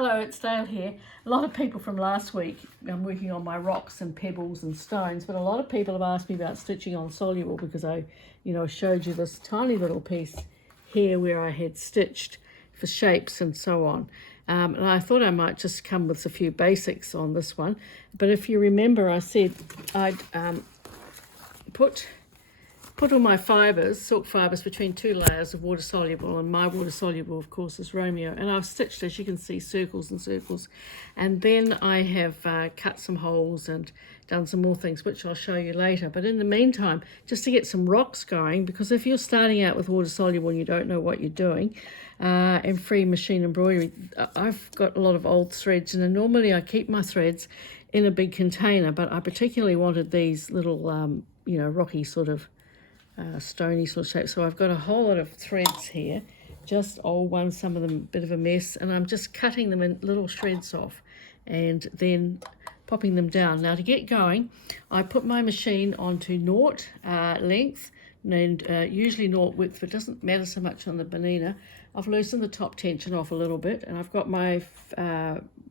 Hello, it's Dale here. A lot of people from last week, I'm working on my rocks and pebbles and stones, but a lot of people have asked me about stitching on soluble because I showed you this tiny little piece here where I had stitched for shapes and so on. And I thought I might just come with a few basics on this one. But if you remember, I said I'd put all my fibres, silk fibres, between two layers of water soluble, and my water soluble of course is Romeo, and I've stitched, as you can see, circles and circles, and then I have cut some holes and done some more things which I'll show you later. But in the meantime, just to get some rocks going, because if you're starting out with water soluble and you don't know what you're doing, and free machine embroidery, I've got a lot of old threads, and normally I keep my threads in a big container, but I particularly wanted these little rocky sort of stony sort of shape. So I've got a whole lot of threads here, just old ones, some of them a bit of a mess, and I'm just cutting them in little shreds off and then popping them down. Now to get going, I put my machine onto naught length and usually naught width, but it doesn't matter so much on the Bonina. I've loosened the top tension off a little bit, and I've got my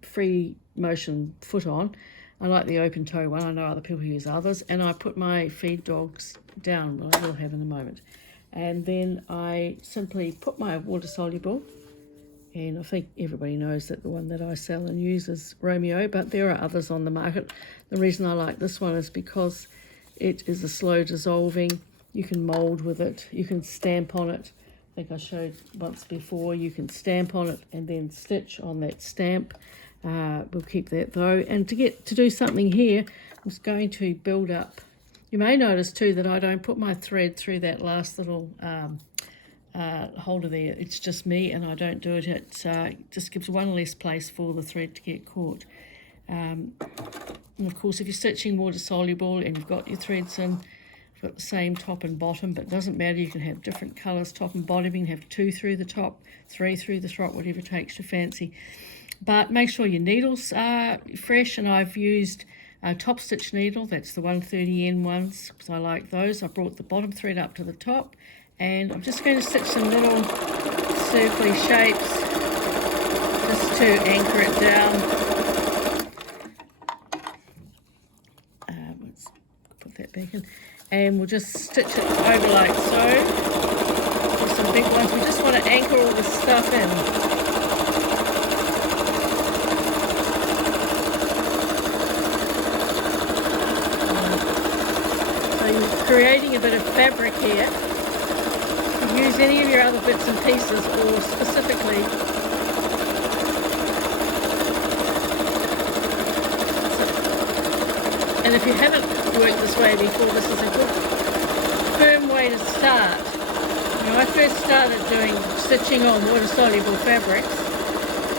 free motion foot on. I like the open toe one. I know other people use others. And I put my feed dogs down, well, I will have in a moment. And then I simply put my water soluble, and I think everybody knows that the one that I sell and use is Romeo, but there are others on the market. The reason I like this one is because it is a slow dissolving. You can mould with it. You can stamp on it. I think I showed once before. You can stamp on it and then stitch on that stamp. We'll keep that though. And to do something here, I'm just going to build up. You may notice too that I don't put my thread through that last little holder there. It's just me, and I don't do it. It just gives one less place for the thread to get caught. And of course, if you're stitching water soluble and you've got your threads in, you've got the same top and bottom, but it doesn't matter. You can have different colours top and bottom. You can have 2 through the top, 3 through the top, whatever takes your fancy. But make sure your needles are fresh, and I've used a top stitch needle. That's the 130N ones, because I like those. I brought the bottom thread up to the top, and I'm just going to stitch some little circly shapes just to anchor it down. Let's put that back in, and we'll just stitch it over like so. Just some big ones. We just want to anchor all the stuff in. Creating a bit of fabric here. You can use any of your other bits and pieces, or specifically and if you haven't worked this way before, this is a good firm way to start. When I first started doing stitching on water soluble fabrics,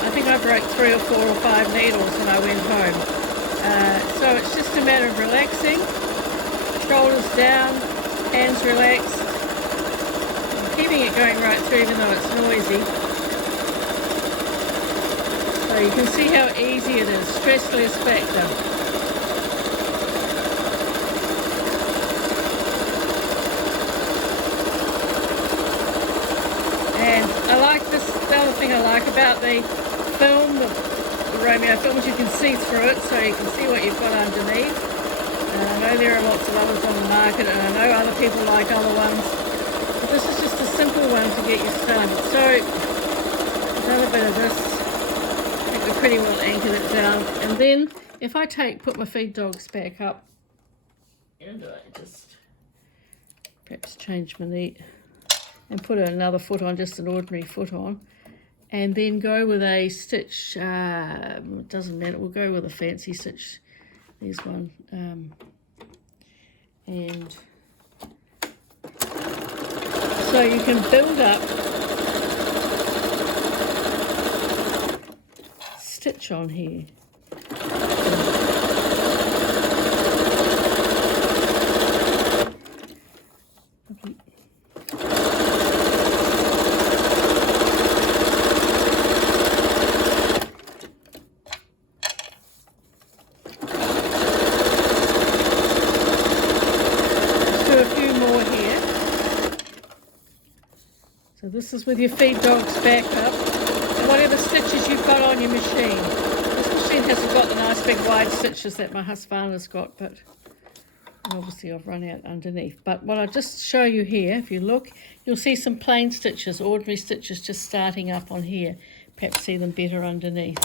I think I broke 3 or 4 or 5 needles when I went home. So it's just a matter of relaxing. Shoulders down, hands relaxed. I'm keeping it going right through even though it's noisy. So you can see how easy it is, stressless factor. And I like this, the other thing I like about the film, the Romeo film, is you can see through it, so you can see what you've got underneath. I know there are lots of others on the market, and I know other people like other ones, but this is just a simple one to get you started. So, another bit of this, I think we've pretty well anchored it down. And then, if I put my feed dogs back up, and I just perhaps change my knee and put another foot on, just an ordinary foot on, and then go with a stitch, it doesn't matter, we'll go with a fancy stitch. There's one, and so you can build up, stitch on here. So this is with your feed dogs back up. And whatever stitch stitches you've got on your machine. This machine hasn't got the nice big wide stitches that my Husqvarna's got, but obviously I've run out underneath. But what I'll just show you here, if you look, you'll see some plain stitches, ordinary stitches just starting up on here. Perhaps see them better underneath.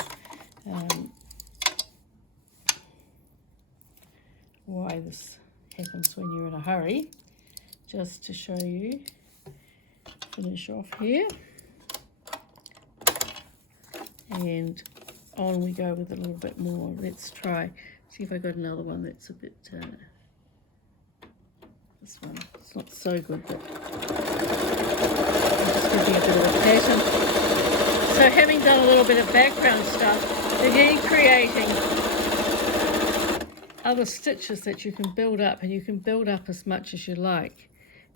Why this happens when you're in a hurry. Just to show you, finish off here. And on we go with a little bit more. Let's try, see if I got another one that's a bit, this one, it's not so good, but I'm just giving a bit of a pattern. So having done a little bit of background stuff, again creating other stitches that you can build up, and you can build up as much as you like.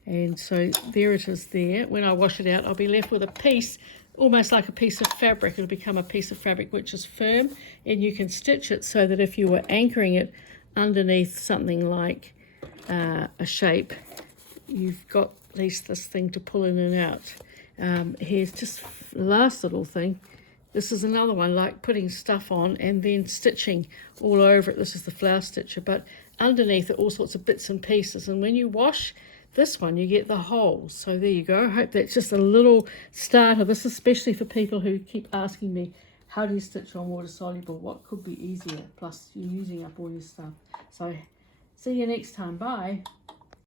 And so there it is there. When I wash it out, I'll be left with a piece, almost like a piece of fabric. It'll become a piece of fabric which is firm, and you can stitch it so that if you were anchoring it underneath something like a shape, you've got at least this thing to pull in and out. Here's just the last little thing. This is another one, like putting stuff on and then stitching all over it. This is the flower stitcher, but underneath it all sorts of bits and pieces. And when you wash this one, you get the holes. So there you go. I hope that's just a little starter. This is especially for people who keep asking me, how do you stitch on water soluble? What could be easier? Plus you're using up all your stuff. So see you next time. Bye.